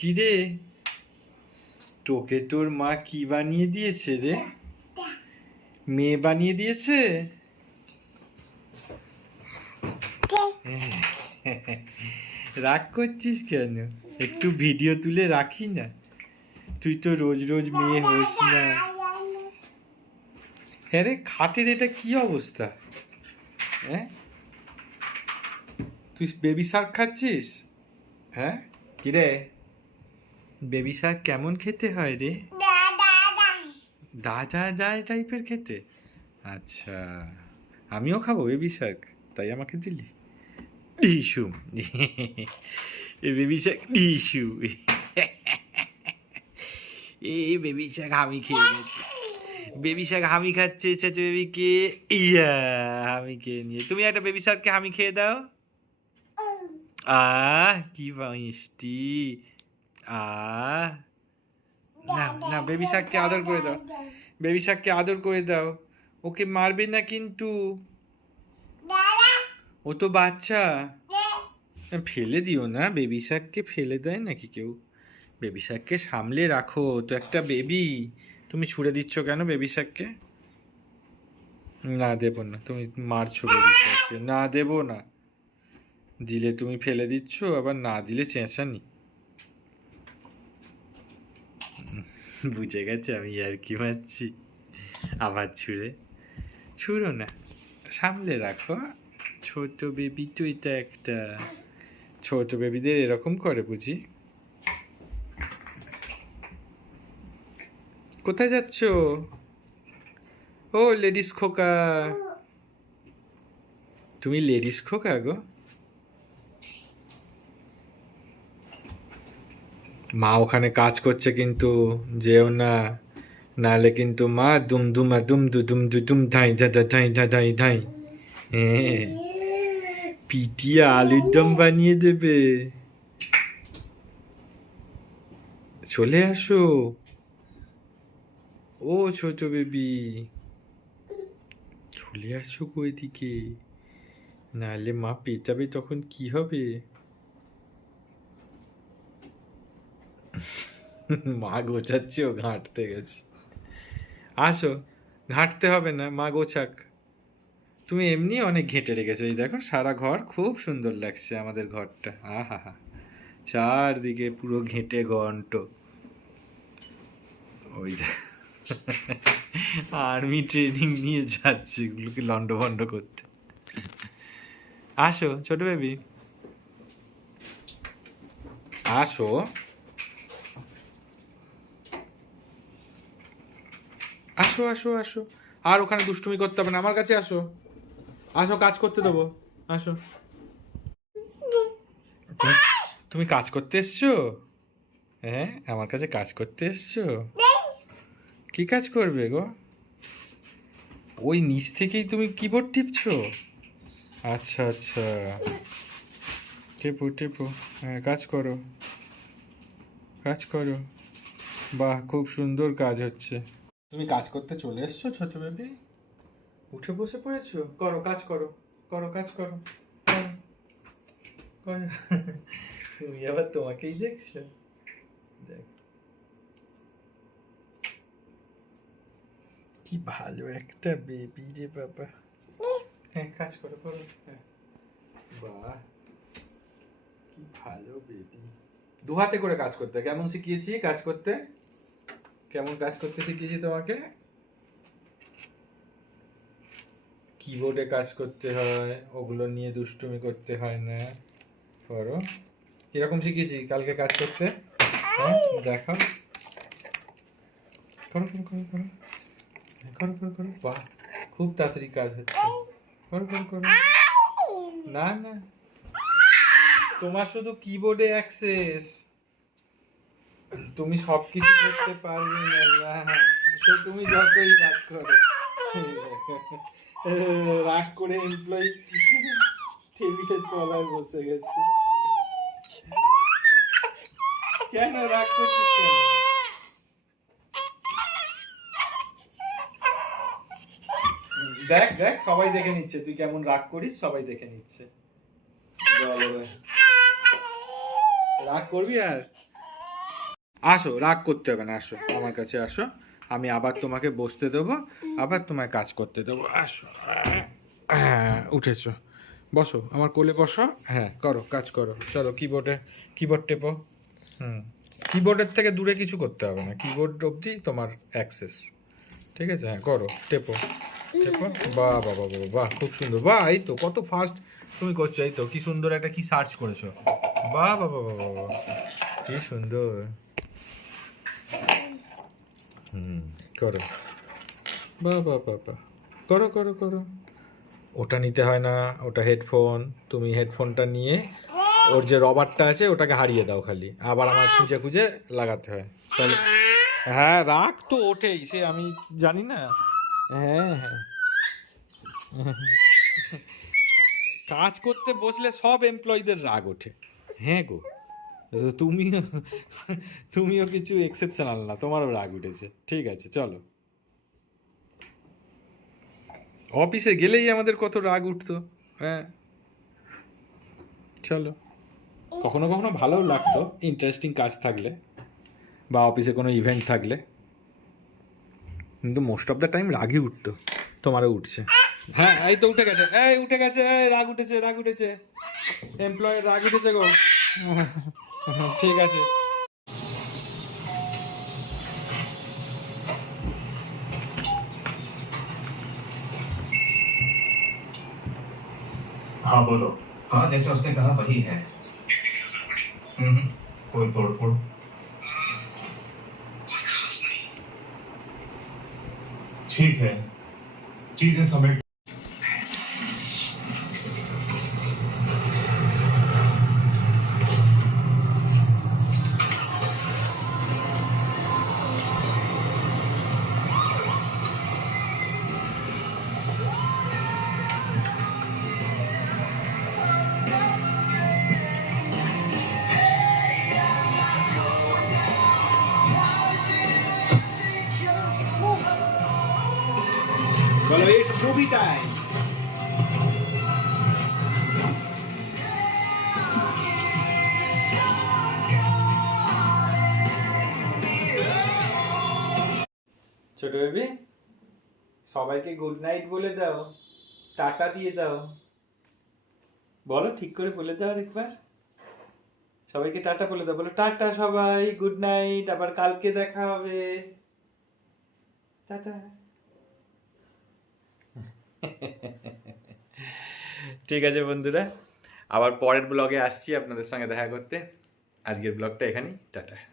কি রে তোকে তোর মা কি বানিয়ে দিয়েছে রে? মেয়ে বানিয়ে দিয়েছে? রাগ করছিস কেন? একটু ভিডিও তুলে রাখি না। তুই তো রোজ রোজ মেয়ে হোস না। হ্যাঁ রে খাটের এটা কি অবস্থা? হ্যাঁ? তুই বেবি শাক খাচ্ছিস? হ্যাঁ? কি রে বেবি শাক কেমন খেতে হয় রে? দা দাদা দায় টাইপের খেতে? আচ্ছা আমিও খাব বেবি শাক তাই আমাকে দিলি। ডিশু এই বেবি শাক ডিশু এই বেবি শাক আমি খেয়ে গেছি। বেবি শাক হামি খাচ্ছে চাচু বেবিকে। ইয়া হামি খেয়ে নিয়ে। তুমি একটা বেবি শাককে হামি খেয়ে দাও। আহ কি মিষ্টি। না না বেবি শাককে আদর করে দাও বেবি শাককে আদর করে দাও। ওকে মারবে না কিন্তু। ও তো বাচ্চা। ফেলে দিও না বেবি শাককে ফেলে দেয় নাকি কেউ? বেবি শাককে সামলে রাখো তো একটা বেবি তুমি ছুড়ে দিচ্ছ কেন বেবি শাককে না দেবো না তুমি মারছো বেবি শাককে না দেবো না। দিলে তুমি ফেলে দিচ্ছ আবার না দিলে চেঁচানি। বুঝে গেছে, আমি আর কি মারছি আবার ছুঁড়ে। ছুঁড়ো না, সামলে রাখো ছোট বেবি তো এটা একটা, ছোট বেবিদের এরকম করে বুঝি। কোথায় যাচ্ছ? ও, লেডিস খোকা। তুমি লেডিস খোকা গো? মা ওখানে কাজ করছে কিন্তু যেও না, নালে কিন্তু মা দুম দুমা দুম দু দুম দু দুম ধাই ধা ধা ধাই ধা ধাই ধাই। হ্যাঁ। পিটিয়ে আলুর দম বানিয়ে দেবে। চলে আসো। ও ছোট বেবি। চলে আসো গো এদিকে। নাহলে মা পেটাবে তখন কি হবে? মা গোছাচ্ছে, ও ঘাঁটতে গেছে। আসো, ঘাঁটতে হবে না, মা গোছাক। তুমি এমনি অনেক ঘেঁটে রেখেছো, এই দেখো, সারা ঘর খুব সুন্দর লাগছে আমাদের ঘরটা। আহা হা চারদিকে পুরো ঘেঁটে ঘন্ট ওই আর্মি ট্রেনিং নিয়ে যাচ্ছে এগুলোকে লন্ড ভন্ড করতে। আসো, ছোট বেবি। আসো। আসো আসো আসো। আর ওখানে দুষ্টুমি করতে হবে না। আমার কাছে আসো। আসো, কাজ করতে দেবো। আসো। তুমি- কাজ করতে এসছো? হ্যাঁ আমার কাছে কাজ করতে এসছো? কি কাজ করবে গো? ওই নিচ থেকেই তুমি কিবোর্ড টিপছো? আচ্ছা আচ্ছা। টিপু টিপু। হ্যাঁ কাজ করো। কাজ করো। বাহ, খুব সুন্দর কাজ হচ্ছে। তুমি কাজ করতে চলে এসছো ছোট বেবি উঠে বসে পড়েছো? করো, কাজ করো করো, কাজ করো। তুমি আবার তোমাকেই দেখছ। দেখ। কি ভালো একটা বেবি রে বাবা। হ্যাঁ কাজ করো করো। হ্যাঁ। বাহ, কি ভালো বেবি দু হাতে করে কাজ করতে কেমন শিখিয়েছি কাজ করতে? কেমন কাজ করতে শিখিয়েছি তোমাকে? কিবোর্ডে কাজ করতে হয়, ওগুলো নিয়ে দুষ্টুমি করতে হয় না। করো। কীরকম শিখিয়েছি? কালকে কাজ করতে? হ্যাঁ দেখো করো করো করো করো। করো করো করো। বাহ, খুব তাড়াতাড়ি কাজ হচ্ছে। করো করো করো। না না। তোমার শুধু কিবোর্ডে অ্যাক্সেস তুমি সব কিছু করতে পারবে না সে তুমি যতই কাজ করো। রাগ করে এমপ্লয়ি টেবিলের তলায় বসে গেছে। কেন রাগ করছিস কেন? দেখ দেখ সবাই দেখে নিচ্ছে। তুই কেমন রাগ করিস সবাই দেখে নিচ্ছে। রাগ করবি আর? আসো রাগ করতে হবে না আসো আমার কাছে আসো আমি আবার তোমাকে বসতে দেবো আবার তোমায় কাজ করতে দেবো আসো হ্যাঁ উঠেছো বসো আমার কোলে বসো হ্যাঁ করো কাজ করো চলো কিবোর্ডে কিবোর্ড টেপো হুম কিবোর্ডের থেকে দূরে কিছু করতে হবে না কিবোর্ড অবধি তোমার অ্যাক্সেস ঠিক আছে হ্যাঁ করো টেপো টেপো বাহ বাহ বাহ বাহ বাহ খুব সুন্দর বাহ এই তো কত ফাস্ট তুমি করছ এই তো কি সুন্দর একটা কি সার্চ করেছ বাহ বাহ বাহ বাহ বাহ। কি সুন্দর হুম। করো। বাহ বাহ বাহ বাহ করো করো করো। ওটা নিতে হয় না ওটা হেডফোন তুমি হেডফোনটা নিয়ে ওর যে রবারটা আছে ওটাকে হারিয়ে দাও খালি। আবার আমার খুঁজে খুঁজে লাগাতে হয়। তাহলে হ্যাঁ রাগ তো ওঠেই সে আমি জানি না। হ্যাঁ হ্যাঁ। কাজ করতে বসলে সব এমপ্লয়ীদের রাগ ওঠে। হ্যাঁ গো। তুমিও তুমিও কিছু এক্সেপশনাল না, তোমারও রাগ উঠেছে। ঠিক আছে, চলো। অফিসে গেলেই আমাদের কত রাগ উঠতো হ্যাঁ? চলো। কখনো কখনো ভালোও লাগতো ইন্টারেস্টিং কাজ থাকলে, বা অফিসে কোনো ইভেন্ট থাকলে। কিন্তু মোস্ট অফ দ্য টাইম রাগই উঠতো, তোমারও উঠছে। হ্যাঁ এই তো উঠে গেছে, এই উঠে গেছে রাগ উঠেছে রাগ উঠেছে। এমপ্লয়ের রাগ উঠেছে গো। ঠিক আছে हाँ बोलो हाँ जैसे उसने कहा वही है किसी की नजर पड़ी हम्म, कोई तोड़फोड़ कोई खास नहीं ठीक है चीजें समेट ইটস মুভি টাইম ছোট বেবি, সবাইকে গুড নাইট বলে দাও, টাটা দিয়ে দাও। বলো, ঠিক করে বলে দাও একবার সবাইকে টাটা বলে দাও, বলো, টাটা সবাই গুড নাইট আবার কালকে দেখা হবে। টাটা। ঠিক আছে বন্ধুরা, আবার পরের ব্লগে আসছি আপনাদের সঙ্গে দেখা করতে। আজকের ব্লগটা এখানেই, টাটা।